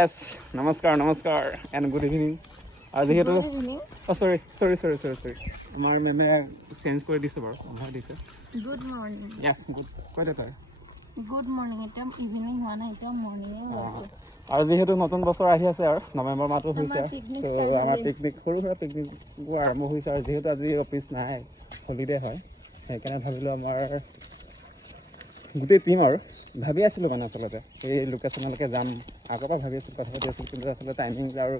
Yes, namaskar and good evening. আজি হেতু সৰি আমাৰ মেমে চেঞ্জ কৰে দিছে বাৰু সময় দিছে গুড মৰ্নিং yes good কয়টা তই গুড মৰ্নিং এটা ইভিনিং হোৱা নাই এটা মৰ্নিং হৈছে আৰু যিহেতু নতুন বছৰ আহি আছে আৰু নৱেম্বৰ মাহটো হৈছে আমাৰ পিকনিক সৰু সুৰা পিকনিক আৰম্ভ হৈছে আৰু যিহেতু আজি অফিচ নাই হলিডে হয় সেইকাৰণে ভাবিলোঁ আমাৰ গোটেই টিম আৰু ভাবি আছিলোঁ মানে আচলতে এই লোকেশ্যনলৈকে যাম আগৰ পৰা ভাবি আছিলোঁ কথা পাতি আছিলোঁ কিন্তু আচলতে টাইমিং আৰু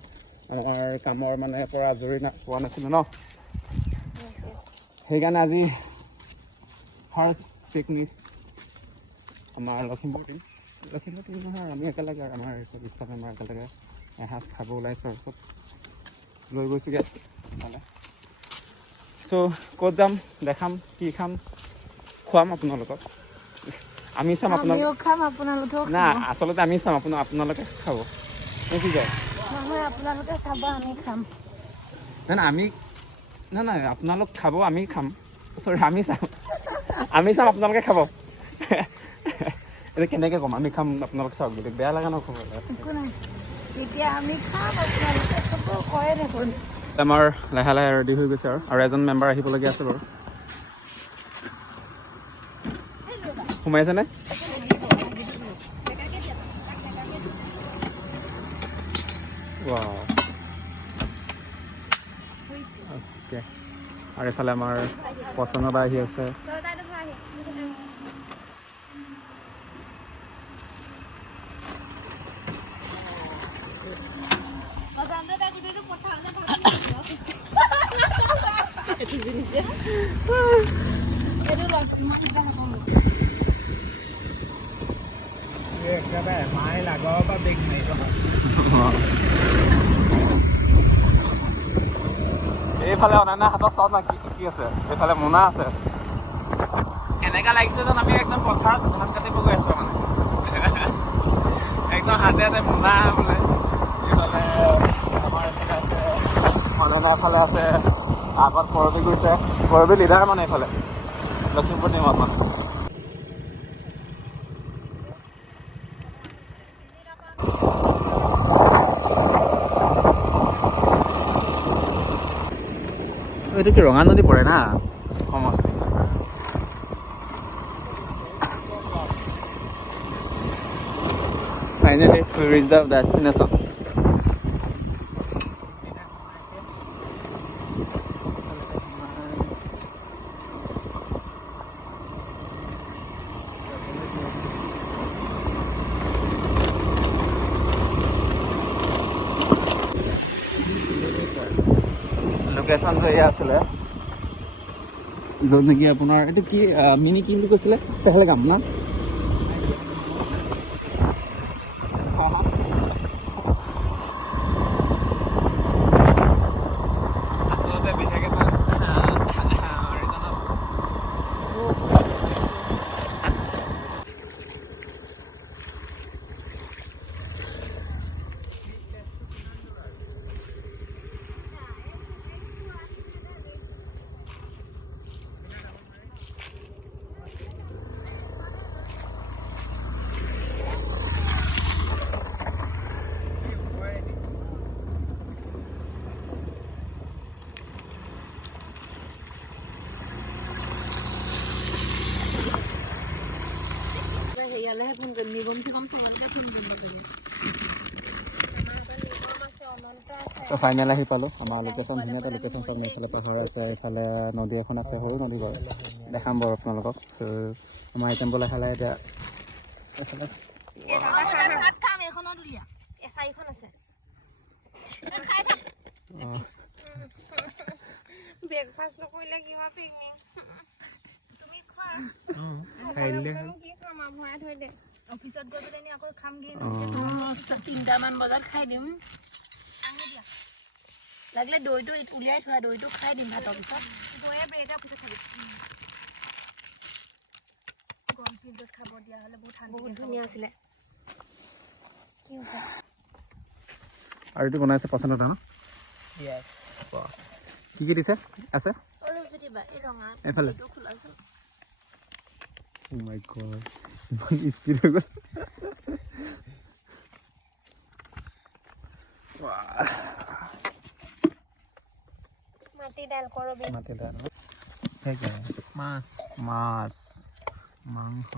আমাৰ কামৰ মানে পৰা আজৰি পোৱা নাছিলোঁ ন সেইকাৰণে আজি ফাৰ্ষ্ট পিকনিক আমাৰ লখিমপুৰ টিম নহয় আমি একেলগে আৰু আমাৰ চব ষ্টাফ মেম্বাৰ একেলগে এসাঁজ খাব ওলাইছোঁ আৰু চব লৈ গৈছোঁগৈ মানে চ' ক'ত যাম দেখাম কি খাম খুৱাম আপোনালোকক আমি চাম আপোনালোকক না আচলতে আমি চাম আপোনালোকে খাব নে কি কয় নহয় আপোনালোকে চাব আমি খাম নাই নাই আপোনালোক খাব আমি খাম চৰি আমি চাম আপোনালোকে খাব এতিয়া কেনেকৈ ক'ম আমি খাম আপোনালোক চাওক বুলি বেয়া লগা নক'ব এতিয়া আমি খাম আপোনালোকে খাব কয় দেখোন আমাৰ লাহে লাহে ৰেডি হৈ গৈছে আৰু এজন মেম্বাৰ আহিবলগীয়া আছে বাৰু সোমাইছেনে অ'কে আৰু এইফালে আমাৰ পচন্দা আহি আছে মায়ে লাগাব পৰা বেগ নাই এইফালে অনান্য হাতত চাওক না কি আছে এইফালে মোনা আছে এনেকা লাগিছে যেন আমি একদম পথাৰত ধান কাটিব গৈ আছোঁ মানে একদম হাতে হাতে মোনা বোলে এইফালে আমাৰ এইফালে আছে অনান্য এফালে আছে আগত কৰবী গৈছে কৰবী লিডাৰ মানে এইফালে লখিমপুৰ টিমত মানে এইটো কি ৰঙা নদী পৰে না সমষ্টি finally we reached the destination লোকেশ্যনটো এয়া আছিলে য'ত নেকি আপোনাৰ এইটো কি মিনি কি বুলি কৈছিলে পেহেলগাম না আচলতে বিশেষ এটা হেৰিয়ালেহে ফোন কৰিম নিগমচি কম চবলৈকে ফোন কৰিম চ' ফাইনেল আহি পালোঁ আমাৰ লোকেশ্যন ধুনীয়া এটা লোকেশ্যন চব এইফালে পাহাৰ আছে এইফালে নদী এখন আছে সৰু নদী বাৰু দেখাম বাৰু আপোনালোকক চ' আমাৰ এই টেম্পল লাহে লাহে এতিয়া ভাত খাম এইখনত উলিয়া চাৰিখন আছে ব্ৰেকফাষ্ট নকৰিলে কি হয় পিকনিক তুমি খোৱা কি খাম ভৰাই থৈ দে অফিচত গৈ পেলাই আকৌ খামগৈ 3টামান বজাত খাই দিম লাগিলে দৈটো উলিয়াই থোৱা দৈটো খাই দিম ভাতৰ পিছত দৈয়ে ব্ৰেড পিছত খাবি গৰম ফিল্ডত খাব দিয়া হ'লে বহুত ধুনীয়া আছিলে কি হৈছে আৰু এইটো বনাইছে পচন্দ এটা ন কি দিছে আছে এইফালে Oh my god, ইমান স্পিড হৈ গ'ল মাটি ডাল কৰবি মাটি দাইল সেইকাৰণে মাছ মাংস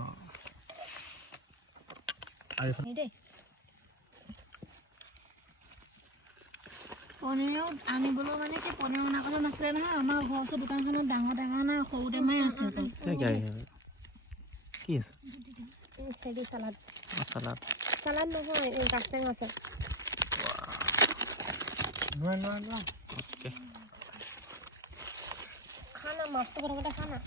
দেই পনীৰো আনিবলৈ মানে কি পনীৰ অনা কথা নাছিলে নহয় আমাৰ ঘৰৰ ওচৰৰ দোকানখনত ডাঙৰ নাই সৰু টেমাই আছে কি আছে চেৰি চালাড চালাড চালাড নহয় কাষ্টেং আছে অ'কে খানা মাছটো প্ৰথমতে খানা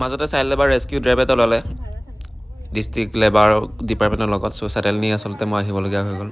মাজতে চাইল্ড লেবাৰ ৰেস্কিউ ড্ৰাইভ এটা ওলালে ডিষ্ট্ৰিক্ট লেবাৰ ডিপাৰ্টমেণ্টৰ লগত চ' ছাডেনলি আচলতে মই আহিবলগীয়া হৈ গ'ল